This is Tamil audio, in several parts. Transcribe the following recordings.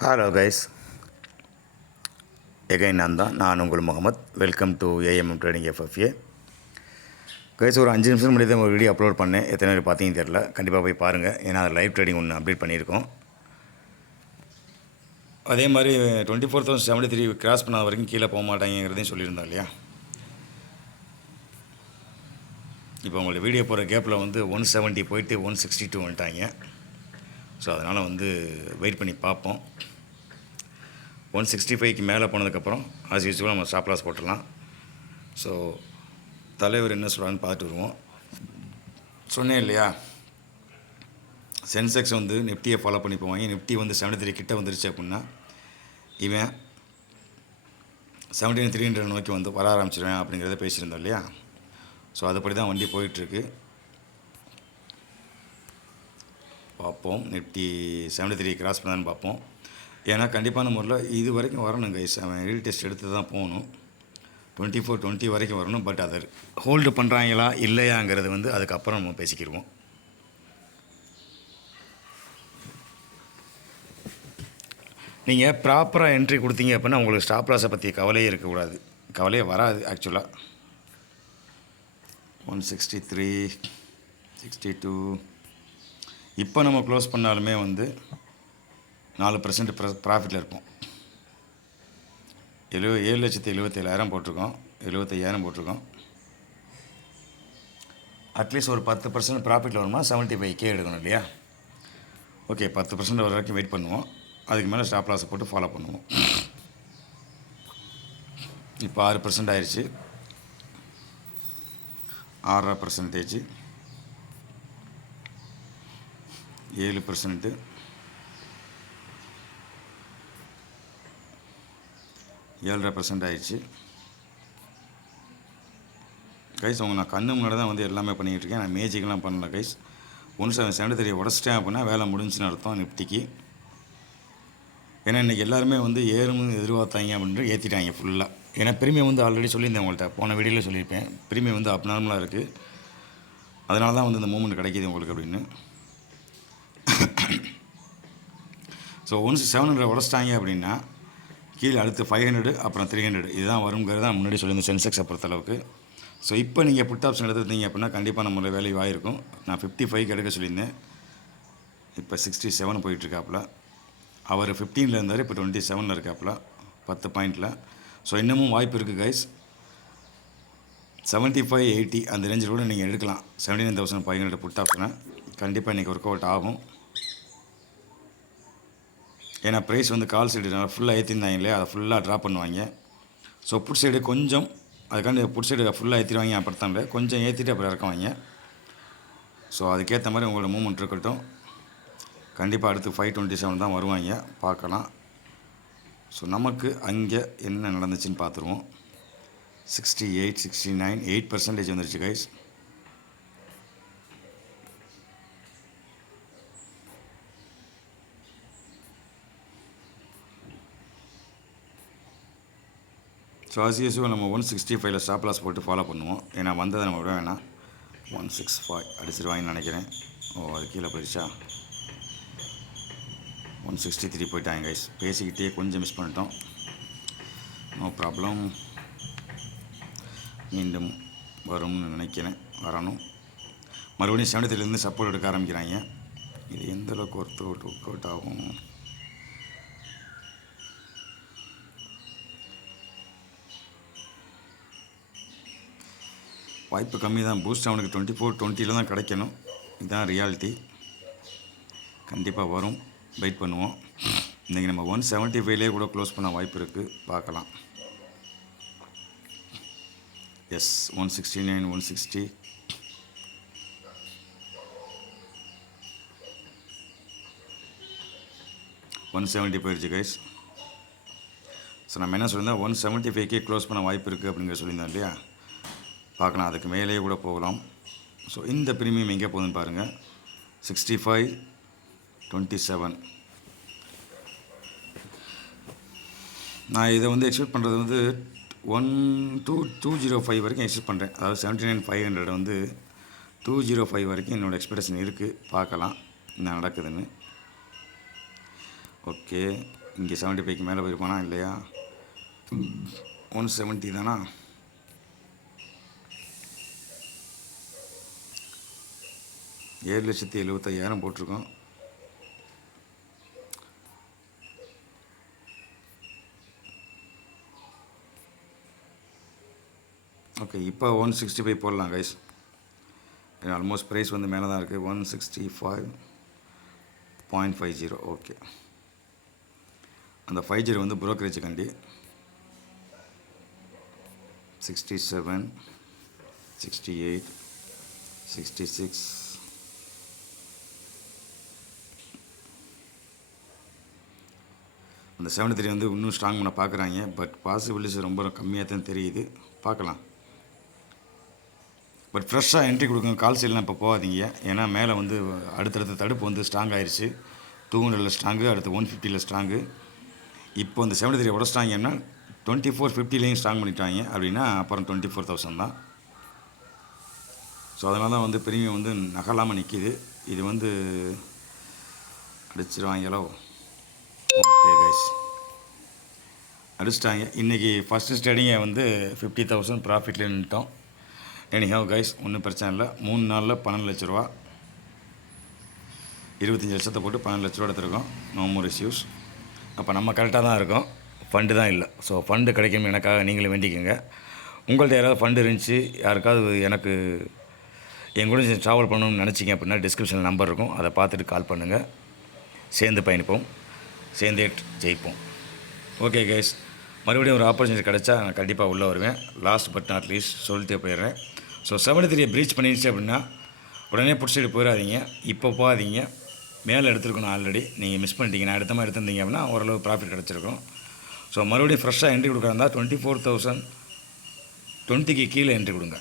ஹலோ கைஸ் எகைன் நான் தான் நான் உங்கள் Mohammed. Welcome to AMM trading FFA guys ஒரு அஞ்சு நிமிஷம் முன்னாடி தான் ஒரு வீடியோ அப்லோட் பண்ணேன். எத்தனை பேர் பார்த்தீங்கன்னு தெரில கண்டிப்பாக போய் பாருங்கள் ஏன்னா அது லைவ் ட்ரேடிங் ஒன்று அப்டேட் பண்ணியிருக்கோம். அதே மாதிரி twenty four thousand seventy three cross பண்ணாத வரைக்கும் கீழே போக மாட்டாங்கிறதையும் சொல்லியிருந்தோம் இல்லையா? இப்போ உங்களுடைய வீடியோ போகிற கேப்பில் வந்து ஒன் செவன்ட்டி போயிட்டு ஒன் சிக்ஸ்டி டூ வந்துட்டாங்க. ஸோ அதனால் வந்து வெயிட் பண்ணி பார்ப்போம். ஒன் சிக்ஸ்டி ஃபைவ்க்கு மேலே போனதுக்கப்புறம் ஆஸ் யூஸ்வல் நம்ம ஸ்டாப் லாஸ் போட்டுடலாம். ஸோ தலைவர் என்ன சொல்கிறான்னு பார்த்துட்டு வருவோம். சொன்னேன் இல்லையா? சென்செக்ஸ் வந்து நிஃப்டியை ஃபாலோ பண்ணி போவாங்க. நிஃப்டி வந்து செவன்டி த்ரீ கிட்ட வந்துருச்சு அப்படின்னா இவன் செவன்டீன் த்ரீ ஹண்ட்ரட் நோக்கி வந்து வர ஆரம்பிச்சிருவேன் அப்படிங்கிறத பேசியிருந்தோம் இல்லையா? ஸோ அதுபடி தான் வண்டி போயிட்டுருக்கு. பார்ப்போம். நிஃப்டி செவன்டி த்ரீ கிராஸ் பண்ணான்னு பார்ப்போம். ஏன்னா கண்டிப்பான முறையில் இது வரைக்கும் வரணும் கைஸ் அவன் ரீல் டெஸ்ட் எடுத்து தான் போகணும். டுவெண்ட்டி ஃபோர் டுவெண்ட்டி வரைக்கும் வரணும். பட் அதை ஹோல்டு பண்ணுறாங்களா இல்லையாங்கிறது வந்து அதுக்கப்புறம் நம்ம பேசிக்கிடுவோம். நீங்கள் ப்ராப்பராக என்ட்ரி கொடுத்தீங்க அப்படின்னா உங்களுக்கு ஸ்டாப் லாஸை பற்றி கவலையே இருக்கக்கூடாது. கவலையே வராது ஆக்சுவலாக one sixty three sixty two இப்போ நம்ம க்ளோஸ் பண்ணாலுமே வந்து நாலு பர்சன்ட் ப்ராஃபிட்டில் இருப்போம். எழுவ ஏழு லட்சத்தி எழுபத்தேழாயிரம் போட்டிருக்கோம். எழுபத்தையாயிரம் போட்டிருக்கோம். அட்லீஸ்ட் ஒரு பத்து பர்சன்ட் ப்ராஃபிட்டில் வருமா செவன்ட்டி ஃபைவ் கே எடுக்கணும் இல்லையா? ஓகே பத்து பர்சன்ட் வர வரைக்கும் வெயிட் பண்ணுவோம். அதுக்கு மேலே ஸ்டாப் லாஸை போட்டு ஃபாலோ பண்ணுவோம். இப்போ ஆறு பர்சன்ட் ஆயிடுச்சு ஆறரை பர்சன்டேஜ் ஏழு பர்சன்ட்டு ஏழரை பர்சன்ட் ஆயிடுச்சு. கைஸ் உங்க நான் கண்ணு முன்னாடி தான் வந்து எல்லாமே பண்ணிக்கிட்டு இருக்கேன் நான் மேஜிக்லாம் பண்ணல guys one seven seventy three உடச்சிட்டேன் அப்படின்னா வேலை முடிஞ்சுன்னு அர்த்தம் நிப்டிக்கு. ஏன்னா இன்றைக்கி எல்லாருமே வந்து ஏறும்னு எதிர்பார்த்தாங்க அப்படின்ட்டு ஏற்றிட்டாங்க ஃபுல்லாக ஏன்னா பிரீமியம் வந்து ஆல்ரெடி சொல்லியிருந்தேன் உங்கள்கிட்ட போன வீடியோவில் சொல்லியிருப்பேன். பிரீமியம் வந்து அப் நார்மலாக இருக்குது அதனால தான் வந்து இந்த மூமெண்ட் கிடைக்கிது உங்களுக்கு அப்படின்னு. ஸோ ஒன்ஸ் செவன் ஹண்ட்ரட் உடச்சிட்டாங்க அப்படின்னா கீழே அடுத்து ஃபைவ் ஹண்ட்ரடு அப்புறம் த்ரீ ஹண்ட்ரட் இதுதான் வருங்கிறது தான் முன்னாடி சொல்லியிருந்தேன் சென்செக்ஸை பொறுத்தளவுக்கு. ஸோ இப்போ நீங்கள் புட் ஆப்ஷன் எடுத்துருந்தீங்க அப்படின்னா கண்டிப்பாக நம்மளோட வேல்யூ ஆகிருக்கும் நான் ஃபிஃப்டி ஃபைவ் எடுக்க சொல்லியிருந்தேன். இப்போ சிக்ஸ்டி செவன் போயிட்டுருக்காப்புல. அவர் ஃபிஃப்டீனில் இருந்தார் இப்போ டுவெண்ட்டி செவனில் இருக்காப்புல. பத்து பாயிண்டில் ஸோ இன்னமும் வாய்ப்பு இருக்குது கைஸ் செவன்ட்டி ஃபைவ் எயிட்டி அந்த ரேஞ்சில் கூட நீங்கள் எடுக்கலாம். Seventy nine thousand five hundred put ஆப்ஷனை கண்டிப்பாக இன்றைக்கி ஒர்க் அவுட் ஆகும். ஏன்னா ப்ரைஸ் வந்து கால் சைடு ஃபுல்லாக ஏற்றிருந்தாங்க இல்லையா? அதை ஃபுல்லாக ட்ராப் பண்ணுவாங்க. ஸோ புட் சைடு கொஞ்சம் அதுக்காண்டி புட் சைடு ஃபுல்லாக ஏற்றிடுவாங்க அப்புறம் இல்லை. கொஞ்சம் ஏற்றிட்டு அப்புறம் இறக்குவாங்க. ஸோ அதுக்கேற்ற மாதிரி உங்களோட மூமெண்ட் இருக்கட்டும். கண்டிப்பாக அடுத்து ஃபைவ் டுவெண்ட்டி செவன் தான் வருவாங்க. பார்க்கலாம். ஸோ நமக்கு அங்கே என்ன நடந்துச்சுன்னு பார்த்துருவோம். Sixty eight sixty nine eight percentage வந்துருச்சு கைஸ் ஸோ அஸ் யூஸ்வல் நம்ம ஒன் சிக்ஸ்டி ஃபைவ்ல ஸ்டாப் லாஸ் போட்டு ஃபாலோ பண்ணுவோம். ஏன்னா வந்ததை நம்ம விட வேணாம். ஒன் சிக்ஸ் ஃபைவ் அடிச்சிருவாங்கன்னு நினைக்கிறேன். ஓ அது கீழே போயிடுச்சா? ஒன் சிக்ஸ்டி த்ரீ போயிட்டாங்க கைஸ் பேசிக்கிட்டே கொஞ்சம் மிஸ் பண்ணிட்டோம். நோ ப்ராப்ளம் மீண்டும் வரும்னு நினைக்கிறேன். வரணும். மறுபடியும் செவன்டி சப்போர்ட் எடுக்க ஆரம்பிக்கிறாங்க. இது எந்த அளவுக்கு ஒர்க் அவுட் ஒர்க் அவுட் ஆகும்? வாய்ப்பு கம்மி தான் பூஸ்ட் அவனுக்கு டுவெண்ட்டி ஃபோர் டுவெண்ட்டியில் தான் கிடைக்கணும். இதுதான் ரியாலிட்டி கண்டிப்பாக வரும். வெயிட் பண்ணுவோம். இன்றைக்கி நம்ம ஒன் செவன்ட்டி ஃபைவ்லேயே கூட க்ளோஸ் பண்ண வாய்ப்பு இருக்குது பார்க்கலாம். Yes one sixty nine one sixty one seventy போயிடுச்சு கைஸ் ஸோ நம்ம என்ன சொல்லியிருந்தோம்? ஒன் செவன்ட்டி ஃபைவ்க்கே க்ளோஸ் பண்ண வாய்ப்பு இருக்குது அப்படிங்கிற சொல்லியிருந்தோம் இல்லையா? பார்க்கலாம் அதுக்கு மேலேயே கூட போகலாம். ஸோ இந்த ப்ரீமியம் எங்கே போகுதுன்னு பாருங்கள் சிக்ஸ்டி ஃபைவ் டுவெண்ட்டி செவன் நான் இதை வந்து எக்ஸ்பெக்ட் பண்ணுறது வந்து one two two zero five வரைக்கும் எக்ஸ்பெக்ட் பண்ணுறேன் அதாவது செவன்ட்டி நைன் ஃபைவ் ஹண்ட்ரட் வந்து டூ ஜீரோ ஃபைவ் வரைக்கும் என்னோடய எக்ஸ்பெக்டேஷன் இருக்குது பார்க்கலாம் என்ன நடக்குதுன்னு. ஓகே இங்கே செவன்ட்டி ஃபைவ்க்கு மேலே போயிருப்பானா இல்லையா? ஒன் செவன்ட்டி தானா? ஏழு லட்சத்தி எழுபத்தையாயிரம் போட்டிருக்கோம். ஓகே இப்போ ஒன் சிக்ஸ்டி ஃபைவ் போடலாம் கைஸ் ஆல்மோஸ்ட் ப்ரைஸ் வந்து மேலே தான் இருக்குது one sixty five point five zero okay. அந்த ஃபைவ் ஜீரோ வந்து புரோக்கரேஜ் கண்டி. Sixty seven sixty eight sixty six அந்த செவன் த்ரீ வந்து இன்னும் ஸ்ட்ராங் பண்ண பார்க்குறாங்க. பட் பாசிபிலிட்டிஸ் ரொம்ப கம்மியாக தான் தெரியுது. பார்க்கலாம். பட் ஃப்ரெஷ்ஷாக என்ட்ரி கொடுக்குங்க கால் சைட்லாம் இப்போ போகாதீங்க. ஏன்னா மேலே வந்து அடுத்தடுத்த தடுப்பு வந்து ஸ்ட்ராங் ஆயிடுச்சு டூ ஹண்ட்ரடில் ஸ்ட்ராங்கு அடுத்து ஒன் ஃபிஃப்டியில் ஸ்ட்ராங்கு இப்போ இந்த செவன்டி த்ரீ உடச்சிட்டாங்கன்னா டுவெண்ட்டி ஃபோர் ஃபிஃப்டிலையும் ஸ்ட்ராங் பண்ணிட்டாங்க. அப்படின்னா அப்புறம் டுவெண்ட்டி ஃபோர் தௌசண்ட் தான். ஸோ அதனால தான் வந்து பிரீமியம் வந்து நகலாமல் நிற்கிது இது வந்து அடிச்சிருவாங்களோ? ஓகே கைஸ் அடிச்சிட்டாங்க. இன்றைக்கி ஃபஸ்ட்டு ஸ்டடிங்கை வந்து ஃபிஃப்டி தௌசண்ட் ப்ராஃபிட்டில் நின்ட்டோம் எனிஹாவ் கைஸ் ஒன்றும் பிரச்சனை இல்லை. மூணு நாளில் பன்னெண்டு லட்ச ரூபா. இருபத்தஞ்சி லட்சத்தை போட்டு பன்னெண்டு லட்ச ரூபா எடுத்துருக்கோம். நோ மோர் இஷ்யூஸ் அப்போ நம்ம கரெக்டாக தான் இருக்கோம். ஃபண்டு தான் இல்லை. ஸோ ஃபண்டு கிடைக்கும் எனக்காக நீங்களும் வேண்டிக்கோங்க. உங்கள்கிட்ட யாராவது ஃபண்டு இருந்துச்சு யாருக்காவது எனக்கு என் கூட ட்ராவல் பண்ணணும்னு நினச்சிங்க அப்படின்னா டிஸ்கிரிப்ஷனில் நம்பர் இருக்கும். அதை பார்த்துட்டு கால் பண்ணுங்கள் சேர்ந்து பயணிப்போம். சேர்ந்தே ஜெயிப்போம். ஓகே கைஸ் மறுபடியும் ஒரு ஆப்பர்ச்சுனிட்டி கிடச்சா நான் கண்டிப்பாக உள்ளே வருவேன். லாஸ்ட் பட் நாட் லீஸ்ட் சொல்லிட்டே போயிடுறேன். ஸோ செவன்டி த்ரீ ப்ரீச் பண்ணிடுச்சு அப்படின்னா உடனே பிடிச்சிட்டு போயிடாதீங்க. இப்போ போகாதீங்க. மேலே எடுத்துருக்கணும் ஆல்ரெடி நீங்கள் மிஸ் பண்ணிட்டீங்க. நான் எடுத்த மாதிரி எடுத்திருந்தீங்க அப்படின்னா ஓரளவு ப்ராஃபிட் கிடச்சிருக்கும். ஸோ மறுபடியும் ஃப்ரெஷ்ஷாக என்ட்ரி கொடுக்குறதா டுவெண்ட்டி ஃபோர் தௌசண்ட் டுவெண்ட்டிக்கு கீழே என்ட்ரி கொடுங்க.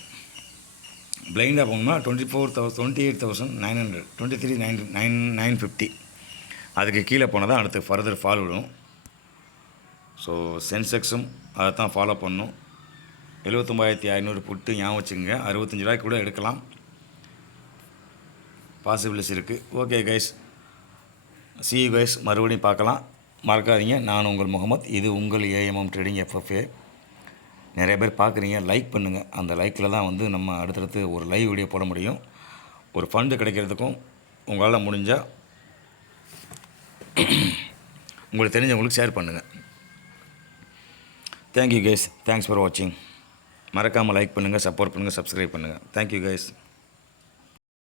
பிளைண்டாக போகணும்னா twenty four thousand twenty eight thousand nine hundred twenty three nine nine nine fifty அதுக்கு கீழே போனால் தான் அடுத்து ஃபர்தர் ஃபால் விடும் ஸோ சென்செக்ஸும் அதை தான் ஃபாலோ பண்ணும். எழுபத்தொம்பாயிரத்தி ஐநூறு புட்டு ஞாபகம் வச்சுக்கோங்க. அறுபத்தஞ்சு ரூபாய்க்கு கூட எடுக்கலாம். பாசிபிலிட்டிஸ் இருக்குது ஓகே கைஸ் சி கைஸ் மறுபடியும் பார்க்கலாம். மறக்காதீங்க. நான் உங்கள் முகமது. இது உங்கள் ஏஎம்எம் ட்ரேடிங் எஃப்எஃப்ஏ நிறைய பேர் பார்க்குறீங்க. லைக் பண்ணுங்கள் அந்த லைக்கில் தான் வந்து நம்ம அடுத்தடுத்து ஒரு லைவ் வீடியோ போட முடியும். ஒரு ஃபண்டு கிடைக்கிறதுக்கும் உங்களால் முடிஞ்சால் உங்களுக்கு தெரிஞ்சவங்களுக்கு ஷேர் பண்ணுங்கள் தேங்க்யூ கைஸ் தேங்க்ஸ் ஃபார் வாட்சிங் மறக்காமல் லைக் பண்ணுங்கள் சப்போர்ட் பண்ணுங்கள் சப்ஸ்கிரைப் பண்ணுங்கள் தேங்க்யூ கைஸ்